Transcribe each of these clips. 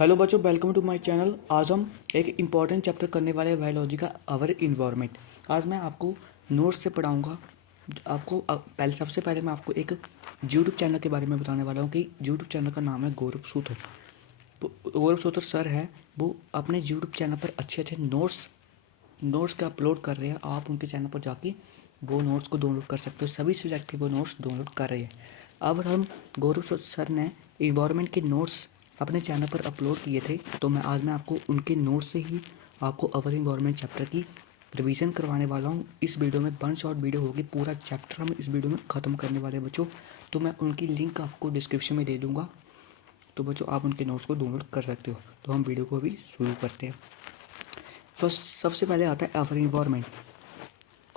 Hello बच्चों, welcome to my channel. आज हम एक इम्पॉर्टेंट चैप्टर करने वाले हैं बायोलॉजी का, आवर इन्वायरमेंट। आज मैं आपको नोट्स से पढ़ाऊंगा। आपको पहले सबसे पहले मैं आपको एक यूट्यूब चैनल के बारे में बताने वाला हूँ कि यूट्यूब चैनल का नाम है गौरव सूत्र। गौरव सूत्र सर है, वो अपने यूट्यूब चैनल पर अच्छे अच्छे नोट्स के अपलोड कर रहे हैं। आप उनके चैनल पर जाके वो नोट्स को डाउनलोड कर सकते हो। सभी सब्जेक्ट के वो नोट्स डाउनलोड कर रहे हैं। अब हम गौरव सूत्र सर ने इन्वायरमेंट के नोट्स अपने चैनल पर अपलोड किए थे, तो आज मैं आपको उनके नोट्स से ही आपको अवर इन्वायरमेंट चैप्टर की रिवीजन करवाने वाला हूँ। इस वीडियो में 1 शॉर्ट वीडियो होगी, पूरा चैप्टर हम इस वीडियो में ख़त्म करने वाले हैं बच्चों। तो मैं उनकी लिंक आपको डिस्क्रिप्शन में दे दूँगा, तो बच्चों आप उनके नोट्स को डाउनलोड कर सकते हो। तो हम वीडियो को अभी शुरू करते हैं। फर्स्ट सबसे पहले आता है our environment.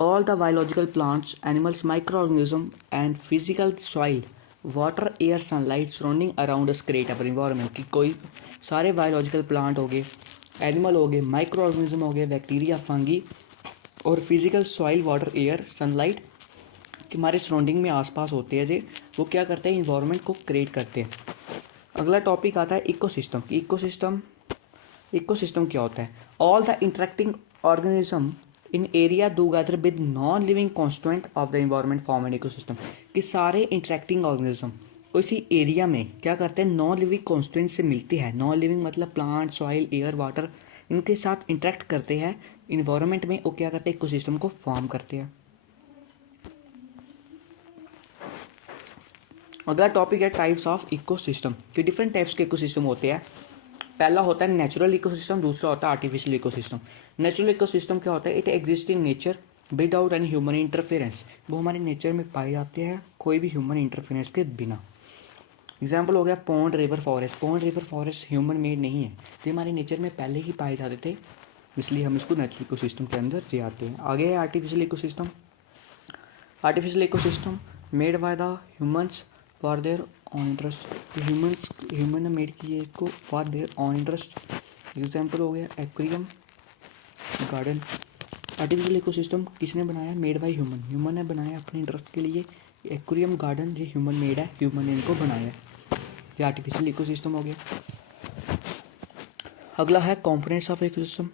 All the biological plants, animals, micro organism and physical soil, water, air, sunlight surrounding around us create our environment. कि कोई सारे बायोलॉजिकल प्लांट हो गए, एनिमल हो गए, माइक्रो ऑर्गेनिज्म हो गए, बैक्टीरिया, फंगी और physical soil, water, air, sunlight कि हमारे सराउंडिंग में आसपास होते हैं, वो क्या करते हैं, इन्वायरमेंट को क्रिएट करते हैं। अगला टॉपिक आता है इकोसिस्टम। इकोसिस्टम क्या होता है? All the interacting organism in area together with non living constituent of the environment form an ecosystem. कि सारे इंटरेक्टिंग ऑर्गेनिज्म उसी एरिया में क्या करते हैं, नॉन लिविंग कॉन्स्टिट्यूएंट से मिलते हैं। नॉन लिविंग मतलब प्लांट, सॉइल, एयर, वाटर, इनके साथ इंटरेक्ट करते हैं इन्वायरमेंट में, वो क्या करते हैं, इकोसिस्टम को फॉर्म करते हैं। अगला टॉपिक है टाइप्स ऑफ इकोसिस्टम। कि डिफरेंट टाइप्स के इकोसिस्टम होते हैं। पहला होता है नेचुरल इकोसिस्टम, दूसरा होता है आर्टिफिशियल इकोसिस्टम। नेचुरल इकोसिस्टम क्या होता है? It exist in nature without any human interference. वो हमारे नेचर में पाए जाते हैं कोई भी ह्यूमन इंटरफेरेंस के बिना। एग्जाम्पल हो गया pond, river, forest. Pond, river, forest human made नहीं है, तो हमारे नेचर में पहले ही पाए जाते थे, इसलिए हम इसको नेचुरल इकोसिस्टम के अंदर ले आते हैं। आगे है artificial ecosystem. Artificial ecosystem made by the humans for their on interest. Human ने मेड किए इसको for their on interest. Example हो गया एक्वेरियम, गार्डन। आर्टिफिशियल इकोसिस्टम किसने बनाया? मेड बाय ह्यूमन ने बनाया अपने इंटरेस्ट के लिए। एक्वेरियम, गार्डन ये ह्यूमन मेड है, ह्यूमन ने इनको बनाया है। ये आर्टिफिशियल इकोसिस्टम हो गया। अगला है कॉम्पोनेंट्स ऑफ इकोसिस्टम।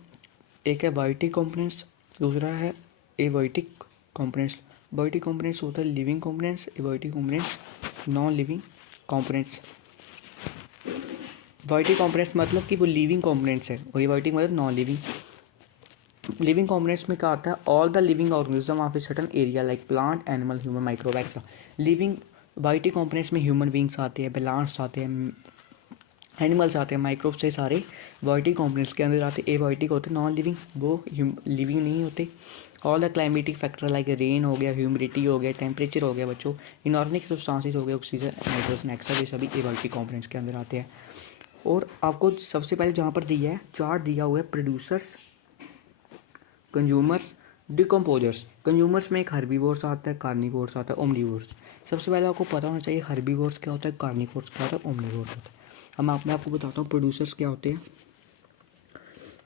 एक है बायोटिक कॉम्पोनेंट्स, दूसरा है एबायोटिक कॉम्पोनेंट्स। बायोटिक कॉम्पोनेंट्स होता है living components, abiotic components non living components. Biotic components मतलब कि वो लिविंग कॉम्पोनेंट्स है, और एबायोटिक मतलब नॉन लिविंग। लिविंग कॉम्पोनेंट्स में क्या आता है? All the living organism of a certain area like plant, animal, human, microbe etcetera. Living biotic components में ह्यूमन बींग्स आते हैं, प्लांट्स आते हैं, एनिमल्स आते हैं, माइक्रोब से सारे बायोटिक कॉम्पोनेंट्स के अंदर आते हैं। एबायोटिक होते हैं नॉन लिविंग, वो लिविंग नहीं होते। All the climatic factor like rain हो गया, ह्यूमिडिटी हो गया, टेम्परेचर हो गया बच्चों, इनऑर्गेनिक सब्सटेंसेस हो गए, ऑक्सीजन, नाइट्रोजन, एक्सेट्रा, ये सभी एबायोटिक कॉम्पोनेंट्स के अंदर आते हैं। और आपको सबसे पहले जहाँ पर दिया है चार्ट दिया हुआ है प्रोड्यूसर्स, कंज्यूमर्स, डिकम्पोजर्स। कंज्यूमर्स में एक हर्बीवोर्स आता है, कार्निवोर्स आता है, ओमनीवोर्स। सबसे पहले आपको पता होना चाहिए हर्बीवोर्स क्या होता है, कार्निवोर्स क्या होता है, ओमनीवोर्स होता है। मैं आपको बताता हूँ प्रोड्यूसर्स क्या होते हैं।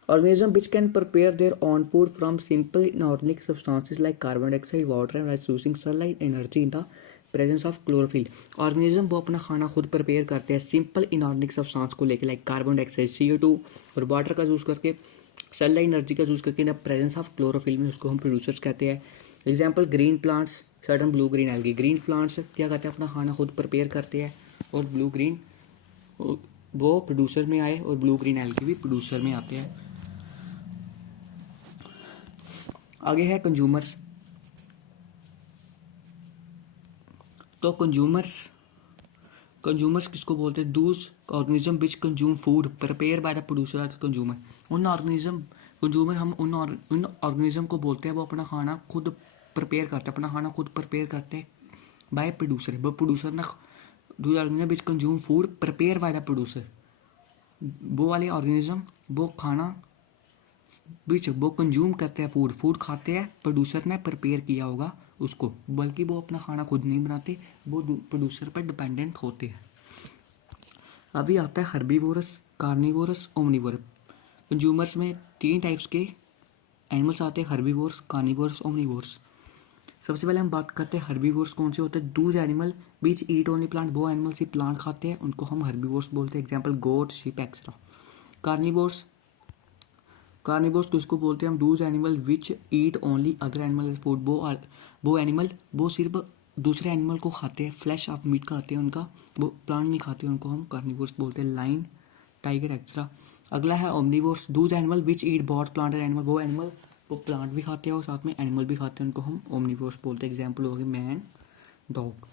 Organism which can prepare their on food from simple inorganic substances like carbon dioxide, water and using sunlight energy in the presence of chlorophyll. Organism वो अपना खाना खुद प्रिपेयर करते हैं सिंपल इनऑर्गेनिक सब्सटेंस को लेकर, लाइक कार्बन डाइऑक्साइड, CO2 और water का यूज़ करके, सनलाइट एनर्जी का यूज़ करके, in the presence of chlorophyll में, उसको हम प्रोड्यूसर्स कहते हैं। Example green plants, certain blue green algae. Green plants क्या करते हैं, अपना खाना खुद प्रिपेयर करते हैं, और ब्लू ग्रीन वो प्रोड्यूसर में आए, और ब्लू ग्रीन एल्गी भी प्रोड्यूसर में आते हैं। आगे है कंज्यूमर्स। तो कंज्यूमर्स किसको बोलते हैं? Those organism which consume food prepare by the producer as consumer. Consumer हम उन ऑर्गेनिज्म को बोलते हैं वो अपना खाना खुद प्रिपेयर करते हैं, अपना खाना खुद प्रिपेयर करते हैं बाय प्रोड्यूसर। वो प्रोड्यूसर ना, दूसरे organism which consume food prepare by the producer, वो वाले ऑर्गेनिज्म वो खाना बीच वो कंज्यूम करते हैं, फूड खाते हैं, प्रोड्यूसर ने प्रिपेयर किया होगा उसको, बल्कि वो अपना खाना खुद नहीं बनाते, वो प्रोड्यूसर पर डिपेंडेंट होते हैं। अभी आता है हर्बीवोरस, कार्निवोरस, ओमनीवोरस। कंज्यूमर्स में 3 टाइप्स के एनिमल्स आते हैं, हर्बीवोरस, कार्निवोरस, ओमनीवोरस। सबसे पहले हम बात करते हैं हर्बीवोरस कौन से होते हैं? दूज एनिमल बीच ईट ओनली प्लांट। वो एनिमल्स ही प्लांट खाते हैं, उनको हम हर्बीवोरस बोलते हैं। एग्जाम्पल गोट, शीप एक्सेट्रा। कार्निवोर्स, कार्निवोर्स किसको बोलते हैं हम? Dooj animal which eat only other animal food. वो एनिमल वो सिर्फ दूसरे एनिमल को खाते हैं, फ्लैश ऑफ मीट खाते हैं उनका, वो प्लांट नहीं खाते, उनको हम कार्निवोर्स बोलते हैं। Line, tiger extra. अगला है omnivores, Dooj animal which eat both plant and animal. वो एनिमल वो प्लांट भी खाते हैं और साथ में एनिमल भी खाते हैं, उनको हम ओमनिवोर्स बोलते हैं। एग्जाम्पल होगी मैन, डॉग।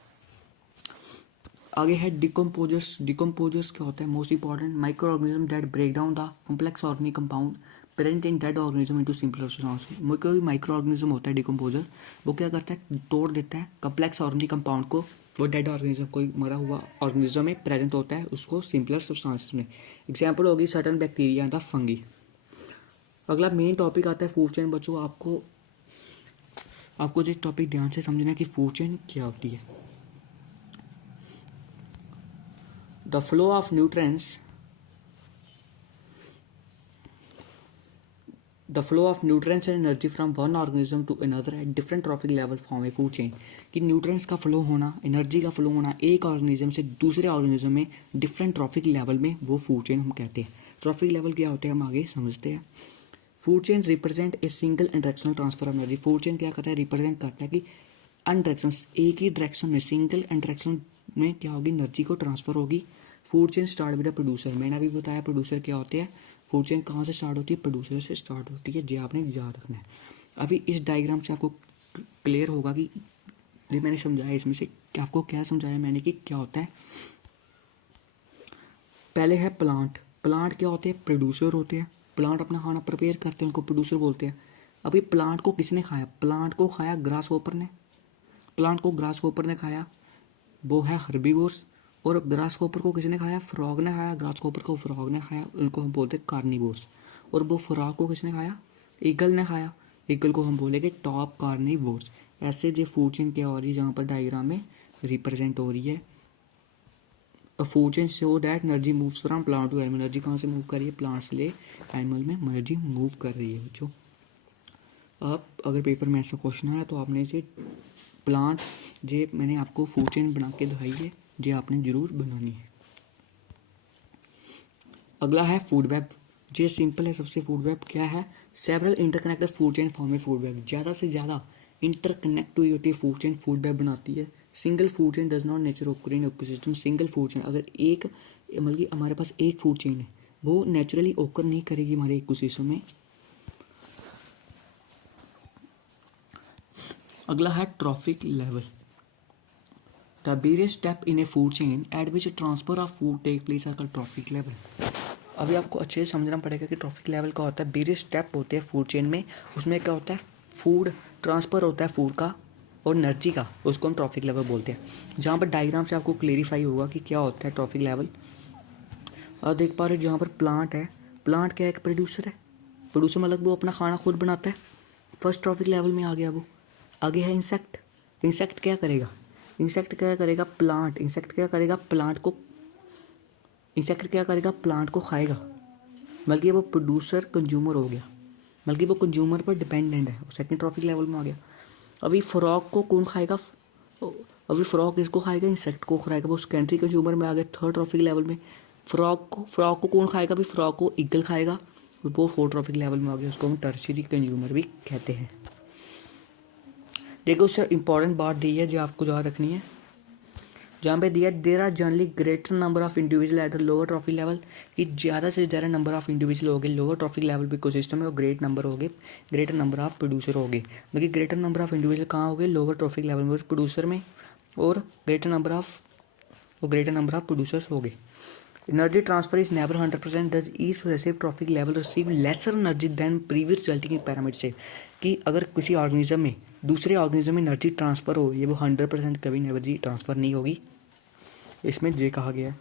आगे है डिकम्पोजर्स। डिकम्पोजर्स क्या होता है? Most important micro organism that break down the complex organic compound present in dead organism into simpler substance. कोई माइक्रो ऑर्गेनिज्म होता है डिकम्पोजर, वो क्या करता है? तोड़ देता है कॉम्प्लेक्स ऑर्गेनिक कंपाउंड को। वो डेड ऑर्गेनिज्म, कोई मरा हुआ ऑर्गेनिज्म में प्रेजेंट होता है, उसको सिंपलर सब्सटेंसेस में। एग्जाम्पल होगी certain bacteria and the fungi. अगला मेन टॉपिक आता है फूड चेन। बच्चों आपको जो टॉपिक ध्यान से समझना है कि फूड चेन क्या होती है। The flow of nutrients, the flow of nutrients and energy from one organism to another at different trophic level form a food chain. कि न्यूट्रिएंट्स का फ्लो होना, एनर्जी का फ्लो होना एक ऑर्गेनिज्म से दूसरे ऑर्गेनिज्म में डिफरेंट ट्रॉफिक लेवल में, वो फूड चेन हम कहते हैं। ट्रॉफिक लेवल क्या होते हैं हम आगे समझते हैं। Food chain represent a single interactional transfer of energy. Food chain क्या करता है? रिप्रेजेंट करता है कि अनडायरेक्शन, एक ही डायरेक्शन में, सिंगल इंटरेक्शन में क्या होगी? एनर्जी को ट्रांसफर होगी। Food chain start with the producer. मैंने अभी बताया प्रोड्यूसर क्या होते हैं। फूड चेन कहाँ से स्टार्ट होती है? प्रोड्यूसर से स्टार्ट होती है, ये आपने याद रखना है। अभी इस डायग्राम से आपको क्लियर होगा कि ये मैंने समझाया, इसमें से आपको क्या समझाया मैंने कि क्या होता है। पहले है प्लांट। प्लांट क्या होते हैं? प्रोड्यूसर होते हैं। प्लांट अपना खाना प्रिपेयर करते हैं, उनको प्रोड्यूसर बोलते हैं। अभी प्लांट को किसने खाया? प्लांट को खाया ग्रास होपर ने। प्लांट को ग्रास होपर ने खाया, वो है हर्बीवोर्स। और ग्रास होपर को किसने खाया? फ्रॉग ने खाया। ग्रास होपर को फ्रॉग ने खाया, उनको हम बोलते हैं कार्निवोर्स। और वो फ्रॉग को किसने खाया? ईगल ने खाया। ईगल को हम बोलेंगे टॉप कार्निवोर्स। ऐसे जो फूड चेन क्या हो रही है जहाँ पर डायग्राम में रिप्रेजेंट हो रही है। Food chain show that energy moves from plant to animal. Energy कहाँ से मूव कर रही है? प्लांट से ले एनिमल में एनर्जी मूव कर रही है बच्चों। आप अगर पेपर में ऐसा क्वेश्चन आया तो आपने इसे प्लांट, जे मैंने आपको फूड चेन बना के दिखाई है, जे आपने जरूर बनानी है। अगला है फूड वेब। जे सिंपल है सबसे। फूड वेब क्या है? Several interconnected food chain form a food web. ज़्यादा से ज़्यादा इंटरकनेक्ट हुई होती है फूड चेन, फूड वेब बनाती है। Single food chain does not nature occur in ecosystem. Single food chain, अगर एक मतलब कि हमारे पास एक फूड चेन है, वो नेचुरली ओकर नहीं करेगी हमारे इकोसिस्टम में। अगला है trophic level. The various step in a food chain at which transfer of food take place are called trophic level. अभी आपको अच्छे से समझना पड़ेगा कि ट्रॉफिक लेवल का होता है, वेरियस स्टेप होते हैं फूड चेन में। उसमें क्या होता है? फूड ट्रांसफ़र होता है फूड का और एनर्जी का, उसको हम ट्रॉफिक लेवल बोलते हैं। जहाँ पर डायग्राम से आपको क्लेरिफाई होगा कि क्या होता है ट्रॉफिक लेवल। और देख पा रहे हो जहाँ पर प्लांट है, प्लांट क्या है? एक प्रोड्यूसर है। प्रोड्यूसर मतलब वो अपना खाना खुद बनाता है, फर्स्ट ट्रॉफिक लेवल में आ गया वो। आगे है इंसेक्ट। इंसेक्ट क्या करेगा? इंसेक्ट क्या करेगा? प्लांट। इंसेक्ट क्या करेगा? प्लांट को, इंसेक्ट क्या करेगा? प्लांट को खाएगा। बल्कि वो प्रोड्यूसर कंज्यूमर हो गया, बल्कि वो कंज्यूमर पर डिपेंडेंट है, सेकंड ट्रॉफिक लेवल में आ गया। अभी फ्रॉग को कौन खाएगा? अभी फ्रॉग किसको खाएगा? इंसेक्ट को खाएगा, वो सेकेंडरी कंज्यूमर में आ गया थर्ड ट्रॉफिक लेवल में। फ्रॉग को कौन खाएगा? अभी फ्रॉग को ईगल खाएगा, वो फोर्थ ट्रॉफिक लेवल में आ गया, उसको हम टर्शियरी कंज्यूमर भी कहते हैं। देखो उससे इंपॉर्टेंट बात दी है जो आपको याद रखनी है, जहाँ पे दिया there are generally greater number of individual at the lower trophic level. कि ज़्यादा से ज़्यादा नंबर ऑफ इंडिविजुअल हो गए लोअर ट्रॉफिक लेवल भी इकोसिस्टम में, और ग्रेटर नंबर ऑफ प्रोड्यूसर हो गए। मतलब ग्रेटर नंबर ऑफ इंडिविजुअल कहाँ हो गए? लोअर ट्रॉफिक लेवल में प्रोड्यूसर में, और ग्रेटर नंबर ऑफ प्रोड्यूसर्स हो गए। Energy transfer is never 100%। Does each successive trophic level receive lesser energy than previous resulting in parameter से। कि अगर किसी ऑर्गेनिज्म में दूसरे ऑर्गेनिज्म में एनर्जी ट्रांसफर हो, ये वो 100% कभी एनर्जी ट्रांसफर नहीं होगी, इसमें जे कहा गया है।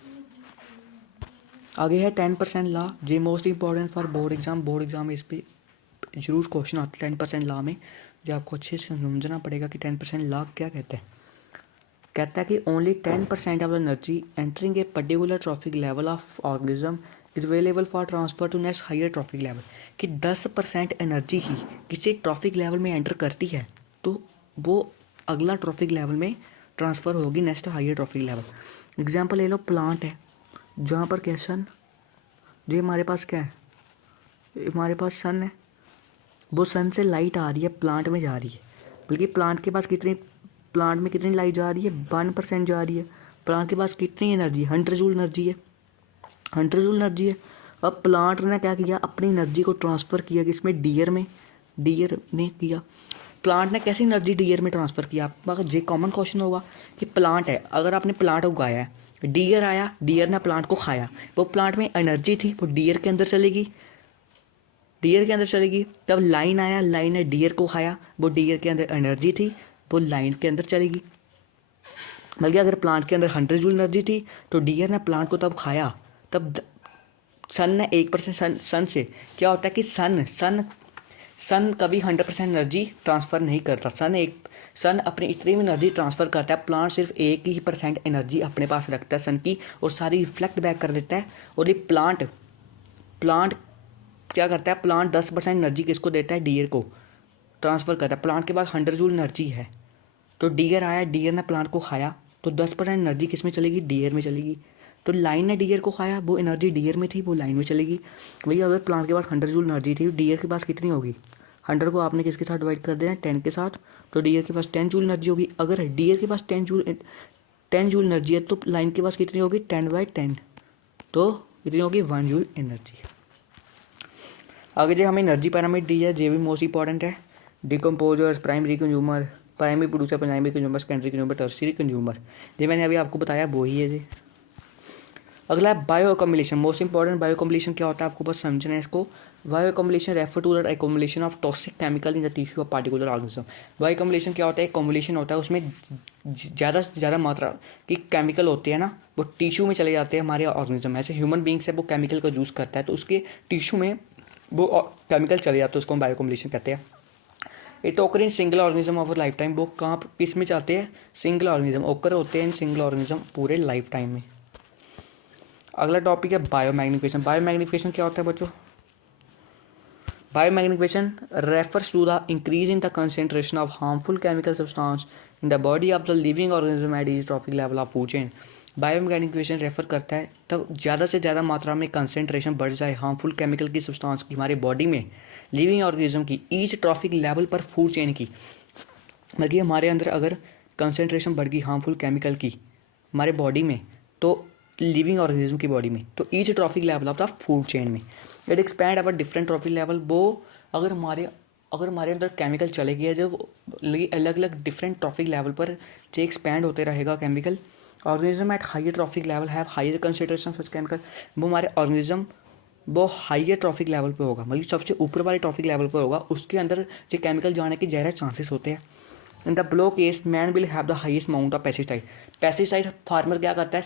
आगे है 10% law. J most important for board exam. Board exam में इस पर जरूर क्वेश्चन आता है 10% लॉ में, जो आपको अच्छे से समझना पड़ेगा कि 10% लॉ क्या कहता है। कहता है कि only 10% of the energy entering a particular trophic level of organism is available for transfer to next higher trophic level. कि 10% एनर्जी ही किसी ट्रॉफिक लेवल में एंटर करती है तो वो अगला ट्रॉफिक लेवल में ट्रांसफ़र होगी, next higher trophic level. Example ले लो, प्लांट है जहाँ पर क्वेश्चन जो हमारे पास क्या है, हमारे पास सन है, वो सन से लाइट आ रही है, प्लांट में जा रही है, बल्कि प्लांट में कितनी लाइट जा रही है, 1% जा रही है। प्लांट के पास कितनी एनर्जी, 100 जूल एनर्जी है, 100 जूल एनर्जी है। अब प्लांट ने क्या किया, अपनी एनर्जी को ट्रांसफ़र किया किसमें, डीयर में, डीयर ने किया। प्लांट ने कैसी एनर्जी डीयर में ट्रांसफ़र किया, आपका ये कॉमन क्वेश्चन होगा कि प्लांट है, अगर आपने प्लांट उगाया है, डीयर आया, डीयर ने प्लांट को खाया, वो प्लांट में एनर्जी थी, वो डीयर के अंदर चलेगी, डीयर के अंदर चलेगी। तब लाइन आया, लाइन ने डीयर को खाया, वो डीयर के अंदर एनर्जी थी, वो लाइन के अंदर चलेगी। बल्कि अगर प्लांट के अंदर 100 जूल एनर्जी थी तो डीयर ने प्लांट को तब खाया, तब सन ने 1% सन से क्या होता है कि सन कभी 100% एनर्जी ट्रांसफ़र नहीं करता। सन अपनी इतनी भी एनर्जी ट्रांसफ़र करता है, प्लांट सिर्फ 1% एनर्जी अपने पास रखता है सन की, और सारी रिफ्लेक्ट बैक कर देता है। और ये प्लांट क्या करता है, प्लांट 10% एनर्जी किसको देता है, डीयर को ट्रांसफ़र करता है। प्लांट के पास 100 जूल एनर्जी है, तो डीयर आया, डीयर ने प्लांट को खाया, तो 10% एनर्जी किस में चलेगी, डीयर में चलेगी। तो लाइन ने डीयर को खाया, वो एनर्जी डीयर में थी, वो लाइन में चलेगी। भैया अगर प्लांट के पास 100 जूल एनर्जी थी, डीयर के पास कितनी होगी, 100 को आपने किसके साथ डिवाइड कर देना, 10 के साथ, तो डीयर के पास 10 जूल एनर्जी होगी। अगर डीयर के पास 10 जूल एनर्जी है, तो लाइन के पास कितनी होगी, 10/10, तो कितनी होगी, 1 जूल एनर्जी। आगे जो हमें एनर्जी पैरामीटर दी है, ये भी मोस्ट इंपॉर्टेंट है। Decomposers, primary consumer, primary producer, primary consumer, secondary consumer, tertiary consumer, ये मैंने अभी आपको बताया वो ही है जी। अगला है bio accumulation, most important. Bio accumulation क्या होता है, आपको बस समझना है इसको। Bio accumulation refer to the accumulation of toxic chemical in the tissue of particular organism. Bio accumulation क्या होता है, अकोमुलेशन होता है, उसमें ज़्यादा से ज़्यादा मात्रा की केमिकल होते हैं ना, वो टिश्यू में चले जाते हैं हमारे ऑर्गेनिज्म। ऐसे ह्यूमन बींग्स है, वो केमिकल का यूज़ करता है, तो उसके टिश्यू में वो केमिकल चले जाते हैं, उसको हम बायो अकोमुलेशन कहते हैं। इट ओकर in single organism of life time, वो कहाँ किस में चाहते हैं, सिंगल ऑर्गेनिज्म ओकर होते हैं इन सिंगल ऑर्गेनिज्म पूरे लाइफ टाइम में। अगला टॉपिक है बायोमैग्निफिकेशन। बायोमैग्निफिकेशन क्या होता है बच्चों, biomagnification refers to the increase in the concentration of harmful chemical substance in the body of the living organism at each trophic level of food chain. Biomagnification refer करता है तब ज़्यादा से ज़्यादा मात्रा में कंसेंट्रेशन बढ़ जाए हार्मफुल केमिकल की सब्सटेंस की हमारे बॉडी में, लिविंग ऑर्गेनिज्म की, ईच ट्रॉफिक लेवल पर फूड चेन की। मतलब हमारे अंदर अगर कंसेंट्रेशन बढ़ गई हार्मफुल केमिकल की हमारे बॉडी में, तो लिविंग ऑर्गेनिज्म की बॉडी में, तो each trophic level of the food chain में it expand our different trophic level. वो अगर हमारे अंदर केमिकल चले गए जो अलग अलग डिफरेंट ट्रॉफिक लेवल पर जो एक्सपैंड होते रहेगा chemical, organism at higher trophic level have higher concentration of chemical, वो हमारे ऑर्गेनिज्म वो हायर ट्रॉफिक लेवल पे होगा, मतलब सबसे ऊपर वाले ट्रॉफिक लेवल पर होगा, उसके अंदर जो केमिकल जाने के ज़्यादा चांसेस होते हैं। In the blow case man will have the highest amount of pesticide. Pesticide farmer क्या करता है,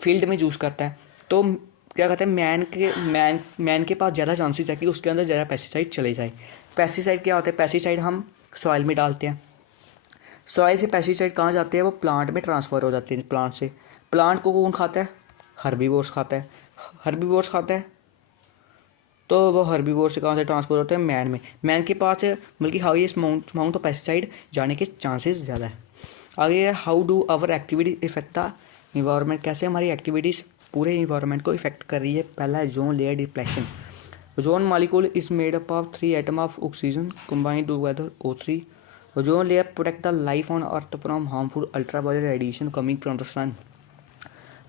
फील्ड में यूज़ करता है, तो क्या कहते हैं मैन के पास ज़्यादा चांसेस है कि उसके अंदर ज़्यादा पेस्टिसाइड चले जाए। पेस्टिसाइड क्या होता है, पेस्टिसाइड हम सॉइल में डालते हैं, सॉइल से पेस्टिसाइड कहाँ जाते हैं, वो प्लांट में ट्रांसफ़र हो जाते हैं। प्लांट से, प्लांट को कौन खाता है, हर्बीवोर्स खाता है, हर्बीवोर्स खाता है, तो वो हर्बीवोर से कहाँ से ट्रांसफर होते हैं, मैन के पास बल्कि हाईएस्ट अमाउंट ऑफ पेस्टिसाइड जाने के चांसेस ज़्यादा है। आगे है how do our activity affect the environment, कैसे हमारी एक्टिविटीज़ पूरे इन्वायरमेंट को इफेक्ट कर रही है। पहला है ozone layer depletion. Ozone molecule is made up of 3 atom of oxygen combined together O3। Ozone layer protect the life on earth from harmful ultraviolet radiation coming from the sun.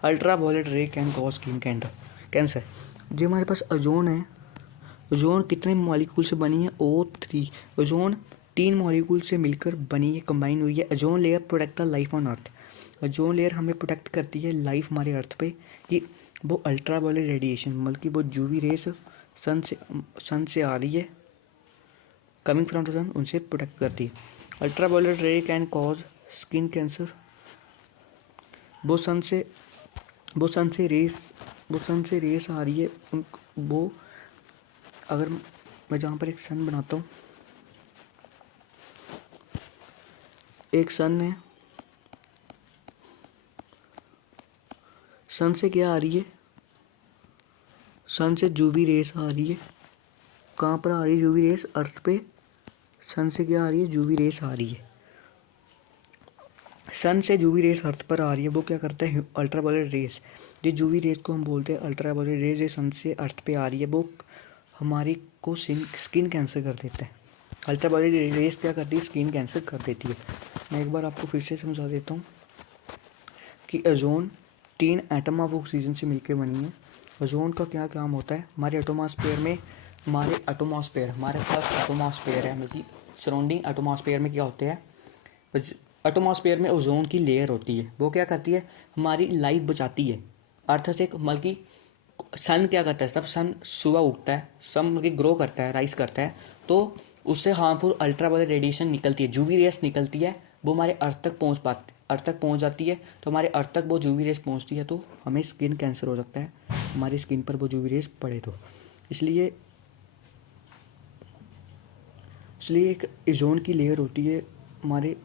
Ultraviolet ray can cause skin cancer. जो हमारे पास ozone है, ozone कितने molecule से बनी है, O3। Ozone 3 molecule से मिलकर बनी है, कंबाइन हुई है। Ozone layer protect the life on earth. Ozone layer हमें प्रोटेक्ट करती है लाइफ हमारे अर्थ पे, कि वो अल्ट्रावायलेट रेडिएशन मतलब कि वो यूवी रेस सन से आ रही है, कमिंग फ्रॉम द सन, उनसे प्रोटेक्ट करती है। Ultraviolet ray can cause skin cancer. वो सन से रेस आ रही है, वो अगर मैं जहाँ पर एक सन बनाता हूँ, एक सन है, सन से क्या आ रही है, सन से यूवी रेस आ रही है। कहाँ पर आ रही है यूवी रेस, अर्थ पे। सन से क्या आ रही है, यूवी रेस आ रही है। सन से यूवी रेस अर्थ पर आ रही है, वो क्या करता है, अल्ट्रावायलेट रेस, जो यूवी रेस को हम बोलते हैं अल्ट्रावायलेट रेस, ये सन से अर्थ पे आ रही है, वो हमारी को स्किन कैंसर कर देता है। अल्ट्रावायलेट रेस क्या करती है, स्किन कैंसर कर देती है। मैं एक बार आपको फिर से समझा देता हूँ कि ओजोन 3 एटम ऑफ ऑक्सीजन से मिलकर बनी है। ओजोन का क्या काम होता है, हमारे एटमॉस्फेयर में, हमारे पास एटमॉस्फेयर है, मतलब सराउंडिंग एटमॉस्फेयर में क्या होते हैं, एटमॉस्फेयर में ओजोन की लेयर होती है, वो क्या करती है, हमारी लाइफ बचाती है। अर्थ से बल्कि सन क्या करता है, तब सन सुबह उगता है, सन बल्कि ग्रो करता है, राइज करता है, तो उससे हार्मफुल अल्ट्रावायलेट रेडिएशन निकलती है, यूवी रेस निकलती है, वो हमारे अर्थ तक पहुंच जाती है। तो हमारे अर्थ तक वो यूवी रेस पहुंचती है तो हमें स्किन कैंसर हो सकता है, हमारी स्किन पर वो यूवी रेस पड़े तो। इसलिए एक ओजोन की लेयर होती है, हमारे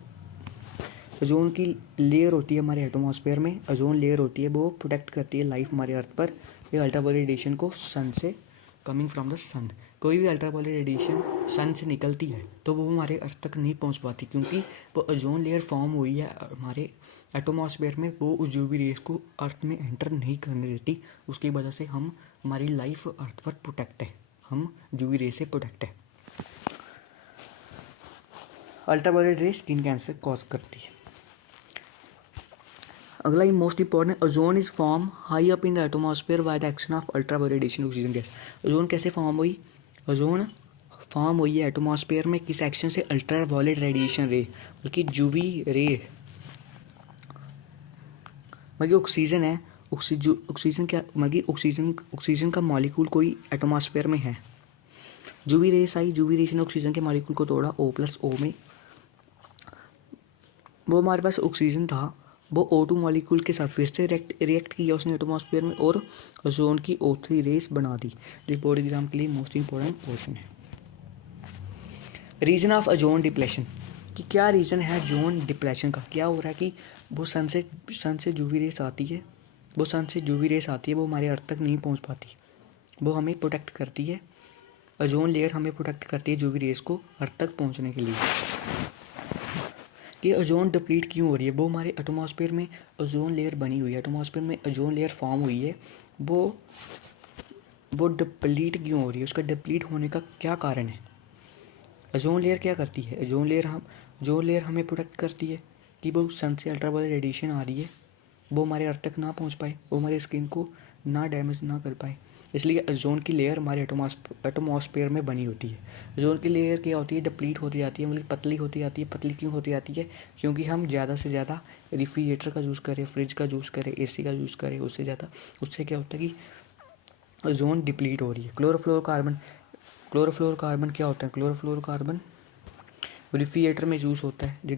ओजोन की लेयर होती है हमारे एटमॉस्फेयर में, ओजोन लेयर होती है, वो प्रोटेक्ट करती है लाइफ हमारे अर्थ पर, ये अल्ट्रावायलेट रेडिएशन को सन से, कमिंग फ्रॉम द सन। कोई भी अल्ट्रावायलेट रेडिएशन सन से निकलती है तो वो हमारे अर्थ तक नहीं पहुंच पाती, क्योंकि वो ओजोन लेयर फॉर्म हुई है हमारे एटमॉस्फेयर में, वो उस यूवी रेस को अर्थ में एंटर नहीं करने देती। उसकी वजह से हमारी लाइफ अर्थ पर प्रोटेक्ट है, हम यूवी रेस से प्रोटेक्ट है। Ultraviolet rays skin cancer cause करती है। अगला most important, ozone is form high up in the atmosphere by the action of ultraviolet radiation oxygen gas. Ozone कैसे फॉर्म हुई, ओजोन फॉर्म हुई है एटमॉस्फेयर में किस एक्शन से, अल्ट्रावायलेट रेडिएशन रे, बल्कि यूवी रे, मतलब ऑक्सीजन है, ऑक्सीजन क्या, मतलब ऑक्सीजन का मॉलिक्यूल कोई एटमॉस्फेयर में है, यूवी रेस आई, यूवी रेस ने ऑक्सीजन के मॉलिक्यूल को तोड़ा O+O में, वो हमारे पास ऑक्सीजन था, वो O2 मॉलिक्यूल के साथ फिर से रिएक्ट किया उसने एटमॉस्फेयर में और ओजोन की O3 रेस बना दी, जो बोर्ड एग्जाम के लिए मोस्ट इंपॉर्टेंट क्वेश्चन है। रीजन ऑफ ओजोन डिप्लेशन, कि क्या रीज़न है ओजोन डिप्लेशन का, क्या हो रहा है कि वो सन से यूवी रेस आती है, वो हमारे अर्थ तक नहीं पहुंच पाती, वो हमें प्रोटेक्ट करती है, ओजोन लेयर हमें प्रोटेक्ट करती है यूवी रेस को अर्थ तक पहुंचने के लिए। कि ओजोन डिप्लीट क्यों हो रही है, वो हमारे एटमॉस्फेयर में ओजोन लेयर बनी हुई है, एटमॉस्फेयर में ओजोन लेयर फॉर्म हुई है, वो डिप्लीट क्यों हो रही है, उसका डिप्लीट होने का क्या कारण है। ओजोन लेयर क्या करती है, ओजोन लेयर हमें प्रोटेक्ट करती है कि वो सन से अल्ट्रावायलेट रेडिएशन आ रही है, वो हमारे अर्थ तक ना पहुंच पाए, वो हमारी स्किन को ना डैमेज ना कर पाए, इसलिए ओजोन की लेयर हमारे एटमॉस्फेयर में बनी होती है। ओजोन की लेयर क्या होती है, डिप्लीट होती जाती है, मतलब पतली होती जाती है। पतली क्यों होती जाती है, क्योंकि हम ज़्यादा से ज़्यादा रेफ्रिजरेटर का यूज़ करें, फ्रिज का यूज़ करें, AC का यूज़ करें, उससे क्या होता है कि ओजोन डिप्लीट हो रही है। क्लोरोफ्लोरोकार्बन क्या होता है, क्लोरोफ्लोरोकार्बन रेफ्रिजरेटर में यूज़ होता है, जो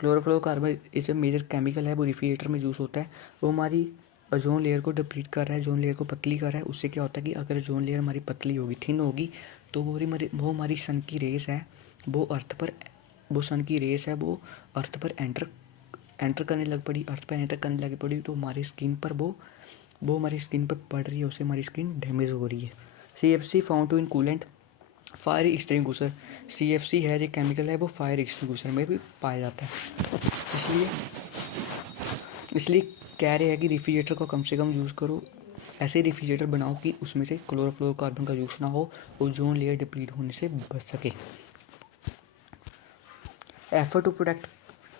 क्लोरोफ्लोरोकार्बन इस मेजर केमिकल है, वो रेफ्रिजरेटर में यूज़ होता है, वो हमारी ओजोन लेयर को डिप्लीट कर रहा है, ओजोन लेयर को पतली कर रहा है। उससे क्या होता है कि अगर ओजोन लेयर हमारी पतली होगी, थिन होगी, तो वो हमारी सन की रेस है, वो सन की रेस है, वो अर्थ पर एंटर करने लग पड़ी, तो हमारी स्किन पर वो हमारी स्किन पर पड़ रही है, उससे हमारी स्किन डैमेज हो रही है। CFC found to in coolant, fire extinguisher, CFC है जो केमिकल है, वो फायर एक्सटिंग्विशर में भी पाया जाता है। इसलिए कह रहे हैं कि रेफ्रिजरेटर को कम से कम यूज़ करो, ऐसे रेफ्रिजरेटर बनाओ कि उसमें से क्लोरोफ्लोरोकार्बन का यूज़ ना हो, ओजोन लेयर डिप्लीट होने से बच सके। Effort to protect,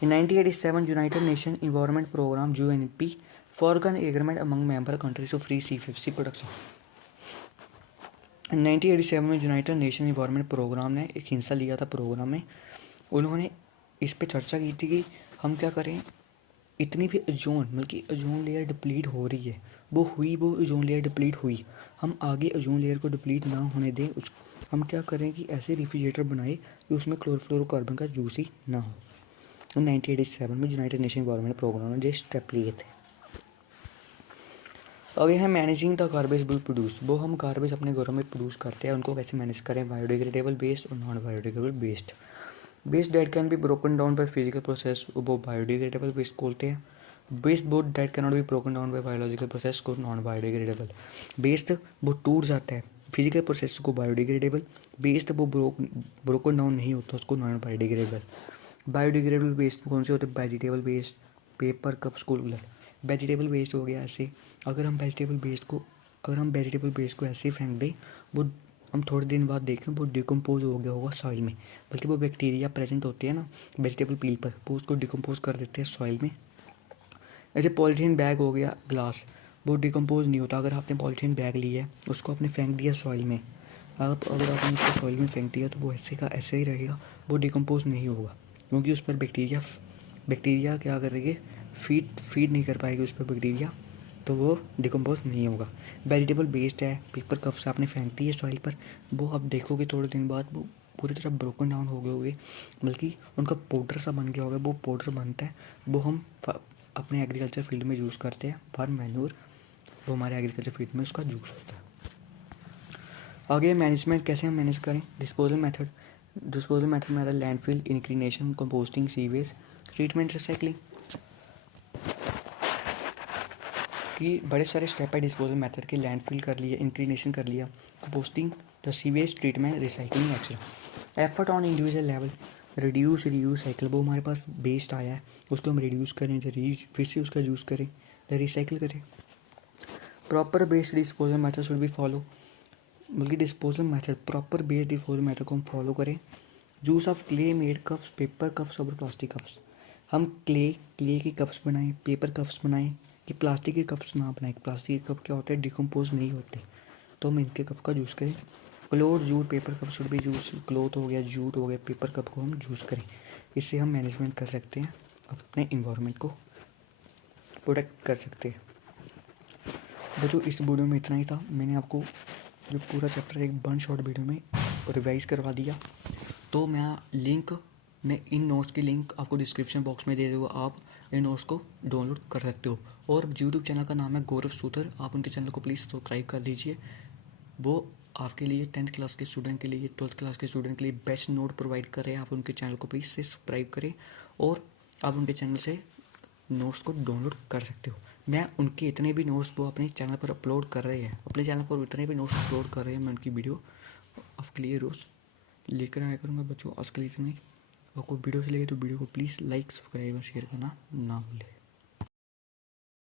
in 1987 United Nation Environment Programme UNEP forged an agreement among member countries to free CFC production. 1987 में यूनाइटेड नेशन इन्वायरमेंट प्रोग्राम ने एक हिस्सा लिया था प्रोग्राम में, उन्होंने इस पे चर्चा की थी कि हम क्या करें, इतनी भी ओजोन लेयर डिप्लीट हो रही है, वो ओजोन लेयर डिप्लीट हुई, हम आगे ओजोन लेयर को डिप्लीट ना होने दें, हम क्या करें कि ऐसे रेफ्रिजरेटर बनाए कि उसमें क्लोरोफ्लोरोकार्बन का यूज़ ही ना हो। 1987 में यूनाइटेड नेशन इन्वायरमेंट प्रोग्राम ने जो स्टेप लिए थे। आगे है managing the garbage B produce, वो हम गार्बेज अपने घरों में प्रोड्यूस करते हैं, उनको कैसे मैनेज करें, बायोडिग्रेडेबल वेस्ट और non biodegradable waste that can be broken down by physical process, वो बायोडिग्रेडेबल वेस्ट बोलते हैं। Waste both that can not be broken down by biological process को नॉन बायोडिग्रेडेबल। वेस्ट वो टूट जाता है, फिजिकल प्रोसेस को बायोडिग्रेडेबल, वेस्ट वो ब्रोकन डाउन नहीं होता, उसको नॉन बायोडिग्रेडेबल। बायोडिग्रेडेबल वेस्ट कौन से होते हैं? Vegetable waste, paper cup, school blood. Vegetable waste हो गया ऐसे, अगर हम वेजिटेबल वेस्ट को ऐसे ही फेंक दें, वो हम थोड़े दिन बाद देखें वो डिकम्पोज हो गया होगा सॉइल में, बल्कि वो बैक्टीरिया प्रेजेंट होते हैं ना वेजिटेबल पील पर, वो उसको डिकम्पोज कर देते हैं सॉइल में। ऐसे पॉलीथीन बैग हो गया, ग्लास, वो डिकम्पोज नहीं होता। अगर आपने पॉलीथीन बैग लिया है, उसको आपने फेंक दिया सॉइल में, अगर आपने उसको सॉइल में फेंक दिया तो वो ऐसे का ऐसे ही रहेगा, वो डिकम्पोज नहीं होगा, क्योंकि उस पर बैक्टीरिया क्या करेगी, फीड नहीं कर पाएगी उस पर बैक्टीरिया, तो वो डिकम्पोज नहीं होगा। वेजिटेबल वेस्ट है, पेपर कप्स आपने फेंक दिए सॉइल पर, वो आप देखोगे थोड़े दिन बाद वो पूरी तरह ब्रोकन डाउन हो गए होंगे, बल्कि उनका पाउडर सा बन गया होगा। वो पाउडर बनता है, वो हम अपने एग्रीकल्चर फील्ड में यूज़ करते हैं, फार्म मैन्योर, वो हमारे एग्रीकल्चर फील्ड में उसका यूज़ होता है। आगे मैनेजमेंट कैसे हम मैनेज करें? डिस्पोजल मेथड में आता है landfill, incineration, composting, sewage treatment, recycling. कि बड़े सारे स्टेप है डिस्पोजल मेथड के। लैंडफिल कर लिया, इंक्रीनेशन कर लिया, composting, the sewage treatment, recycling etcetera. Effort on individual level, reduce cycle, वो हमारे पास वेस्ट आया है उसको हम रिड्यूस करें, फिर से उसका यूज़ करें, रिसाइकिल करें। Proper based disposal method should be follow, बल्कि disposal method, proper based disposal method को हम फॉलो करें। Use of clay made cups, paper cups और प्लास्टिक कप्स। हम क्ले के कप्स बनाएं, पेपर कप्स बनाएं, कि प्लास्टिक के कप्स ना बनाएं। प्लास्टिक के कप क्या होते हैं, डिकम्पोज नहीं होते, तो हम इनके कप का यूज़ करें। Cloth jute paper cup should भी यूज़, क्लोथ हो गया, जूट हो गया, पेपर कप को हम यूज़ करें। इससे हम मैनेजमेंट कर सकते हैं, अपने इन्वायरमेंट को प्रोटेक्ट कर सकते हैं। बच्चों इस वीडियो में इतना ही था। मैंने आपको जो पूरा चैप्टर एक वन शॉर्ट वीडियो में रिवाइज करवा दिया। तो मैं इन नोट्स की लिंक आपको डिस्क्रिप्शन बॉक्स में दे दूँगा, आप इन नोट्स को डाउनलोड कर सकते हो। और यूट्यूब चैनल का नाम है गौरव सूतर, आप उनके चैनल को प्लीज़ सब्सक्राइब कर लीजिए। वो आपके लिए 10th क्लास के स्टूडेंट के लिए, 12th क्लास के स्टूडेंट के लिए बेस्ट नोट प्रोवाइड कर रहे हैं। आप उनके चैनल को प्लीज़ से सब्सक्राइब करें और आप उनके चैनल से नोट्स को डाउनलोड कर सकते हो। मैं उनके इतने भी नोट्स वो अपने चैनल पर अपलोड कर रहे हैं, अपने चैनल पर इतने भी नोट्स अपलोड कर रहे हैं, मैं उनकी वीडियो आपके लिए रोज़ लेकर आया करूँगा। बच्चों आज के लिए इतना ही। आपको वीडियो से लगे तो वीडियो को प्लीज़ लाइक, सब्सक्राइब और शेयर करना ना भूलें।